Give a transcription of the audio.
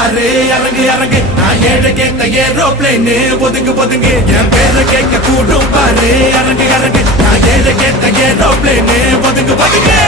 பாரு இறங்கு இறங்கு நான் ஏழை கேட்ட ஏரோப்ளேனு ஒதுங்கு ஒதுங்கு என் பேரை கேட்க கூடும் பாரு இறங்கு இறங்கு நான் ஏழை கேட்ட ஏரோப்ளேனு ஒதுங்கு ஒதுங்கு